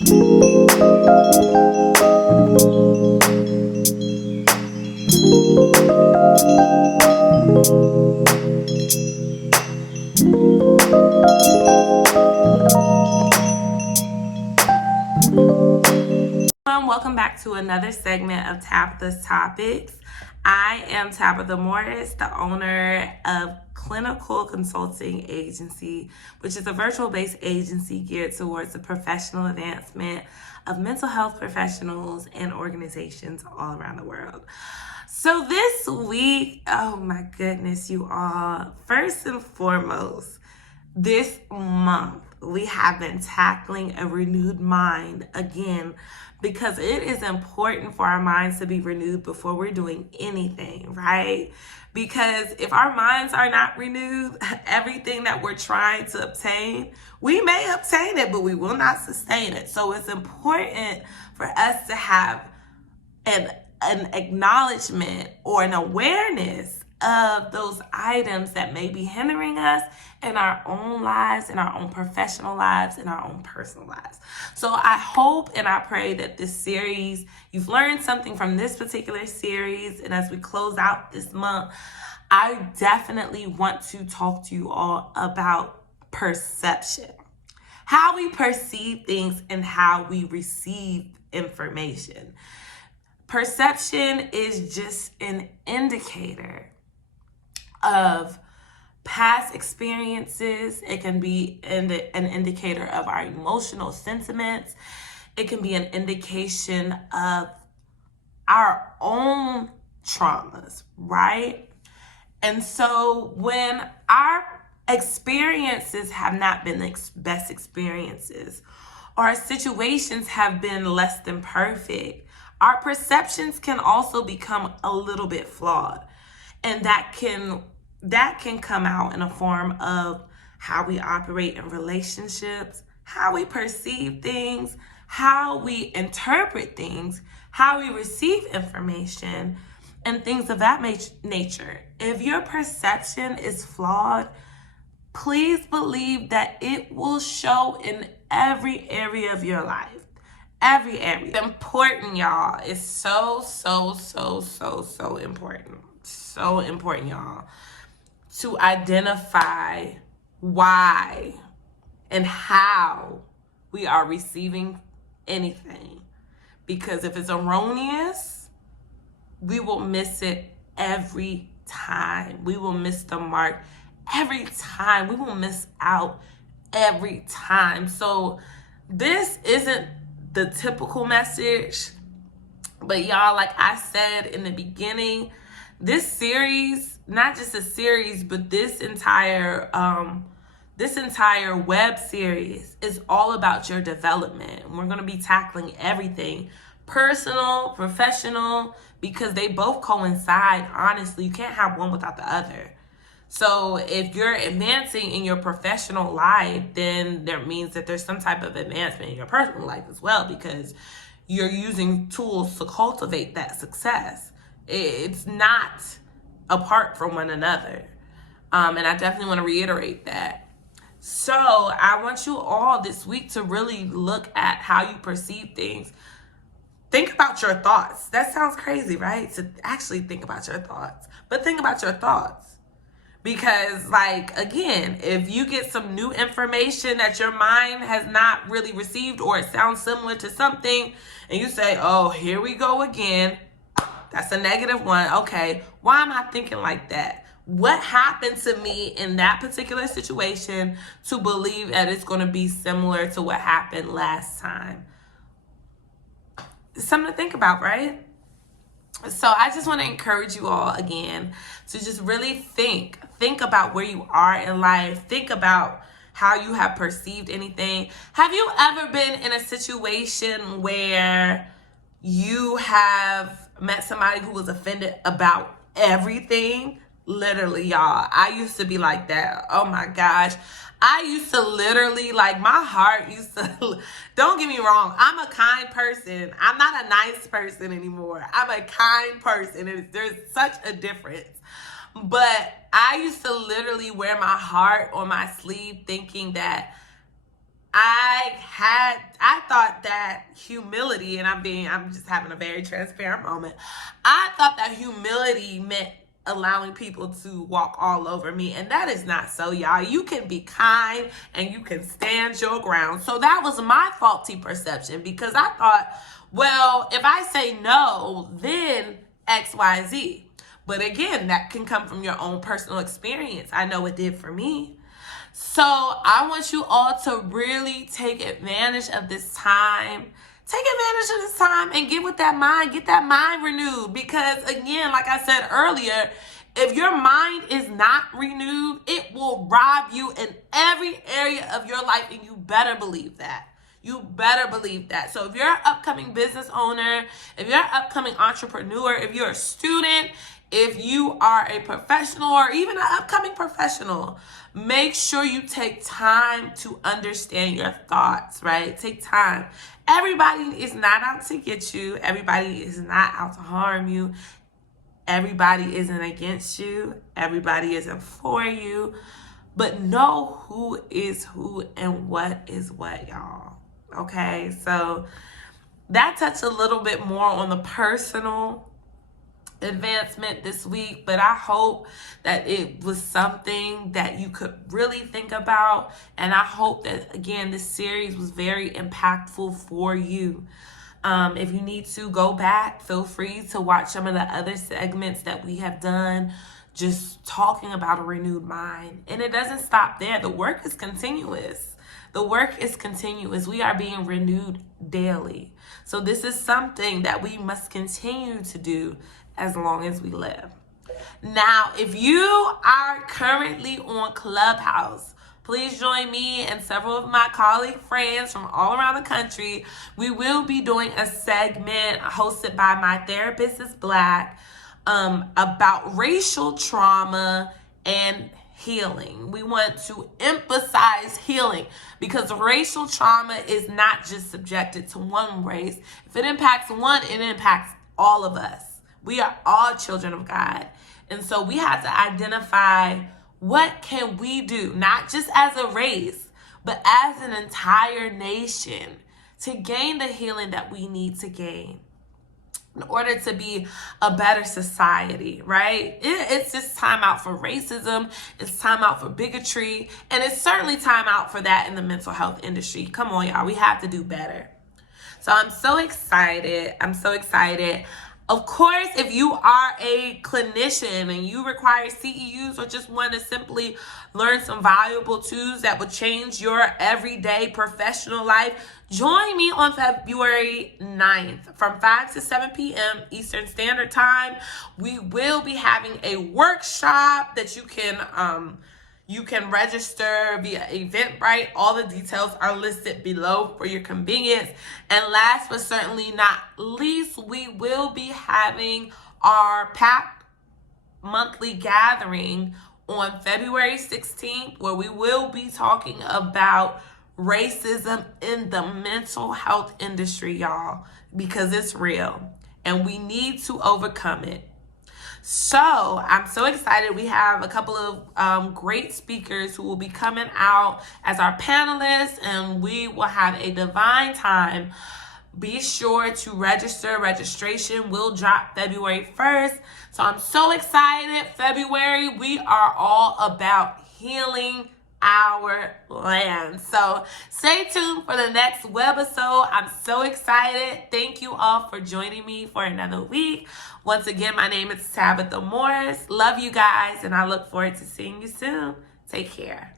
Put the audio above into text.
Welcome back to another segment of Tabitha's Topics. I am Tabitha Morris, the owner of Clinical Consulting Agency, which is a virtual-based agency geared towards the professional advancement of mental health professionals and organizations all around the world. So this week, oh my goodness, you all, first and foremost, this month, we have been tackling a renewed mind again, because it is important for our minds to be renewed before we're doing anything, right? Because if our minds are not renewed, everything that we're trying to obtain, we may obtain it, but we will not sustain it. So it's important for us to have an acknowledgement or an awareness of those items that may be hindering us in our own lives, in our own professional lives, in our own personal lives. So I hope and I pray that this series, you've learned something from this particular series. And as we close out this month, I definitely want to talk to you all about perception, how we perceive things and how we receive information. Perception is just an indicator of past experiences. It can be an indicator of our emotional sentiments. It can be an indication of our own traumas, right? And so when our experiences have not been the best experiences, or our situations have been less than perfect, our perceptions can also become a little bit flawed. And that can come out in a form of how we operate in relationships, how we perceive things, how we interpret things, how we receive information, and things of that nature. If your perception is flawed, please believe that it will show in every area of your life. Every area. It's important, y'all. It's so important. So important, y'all, to identify why and how we are receiving anything. Because if it's erroneous, we will miss it every time. We will miss the mark every time. We will miss out every time. So this isn't the typical message, but y'all, like I said in the beginning, this series, not just a series, but this entire web series is all about your development. We're going to be tackling everything, personal, professional, because they both coincide. Honestly, you can't have one without the other. So if you're advancing in your professional life, then that means that there's some type of advancement in your personal life as well, because you're using tools to cultivate that success. It's not apart from one another. And I definitely want to reiterate that. So I want you all this week to really look at how you perceive things. Think about your thoughts. That sounds crazy, right? To actually think about your thoughts. But think about your thoughts. Because, like, again, if you get some new information that your mind has not really received, or it sounds similar to something, and you say, oh, here we go again, that's a negative one. Okay, why am I thinking like that? What happened to me in that particular situation to believe that it's going to be similar to what happened last time? It's something to think about, right? So I just want to encourage you all again to just really think about where you are in life. Think about how you have perceived anything. Have you ever been in a situation where you have met somebody who was offended about everything? Literally, y'all, I used to be like that. Oh my gosh. I used to literally, like, my heart used to, don't get me wrong, I'm a kind person. I'm not a nice person anymore. I'm a kind person. There's such a difference. But I used to literally wear my heart on my sleeve, thinking that I I thought that humility, and I'm just having a very transparent moment. I thought that humility meant allowing people to walk all over me, and that is not so, y'all. You can be kind and you can stand your ground. So that was my faulty perception, because I thought, well, if I say no, then XYZ. But again, that can come from your own personal experience. I know it did for me. So I want you all to really take advantage of this time. Take advantage of this time and get with that mind. Get that mind renewed. Because again, like I said earlier, if your mind is not renewed, it will rob you in every area of your life. And you better believe that. You better believe that. So if you're an upcoming business owner, if you're an upcoming entrepreneur, if you're a student, if you are a professional or even an upcoming professional, make sure you take time to understand your thoughts, right? Take time. Everybody is not out to get you. Everybody is not out to harm you. Everybody isn't against you. Everybody isn't for you. But know who is who and what is what, y'all. Okay, so that touched a little bit more on the personal advancement this week, but I hope that it was something that you could really think about, and I hope that, again, this series was very impactful for you. If you need to go back, feel free to watch some of the other segments that we have done, just talking about a renewed mind. And it doesn't stop there. The work is continuous. The work is continuous. We are being renewed daily. So this is something that we must continue to do as long as we live. Now, if you are currently on Clubhouse, please join me and several of my colleague friends from all around the country. We will be doing a segment hosted by My Therapist is Black about racial trauma and healing. We want to emphasize healing, because racial trauma is not just subjected to one race. If it impacts one, it impacts all of us. We are all children of God. And so we have to identify, what can we do, not just as a race, but as an entire nation, to gain the healing that we need to gain in order to be a better society, right? It's just time out for racism. It's time out for bigotry. And it's certainly time out for that in the mental health industry. Come on, y'all. We have to do better. So I'm so excited. I'm so excited. Of course, if you are a clinician and you require CEUs or just want to simply learn some valuable tools that will change your everyday professional life, join me on February 9th from 5 to 7 p.m. Eastern Standard Time. We will be having a workshop that you can register via Eventbrite. All the details are listed below for your convenience. And last but certainly not least, we will be having our P.A.C.T monthly gathering on February 16th, where we will be talking about racism in the mental health industry, y'all, because it's real and we need to overcome it. So I'm so excited. We have a couple of great speakers who will be coming out as our panelists, and we will have a divine time. Be sure to register. Registration will drop February 1st. So I'm so excited. February, we are all about healing our land. So stay tuned for the next webisode. I'm so excited. Thank you all for joining me for another week. Once again, my name is Tabitha Morris. Love you guys, and I look forward to seeing you soon. Take care.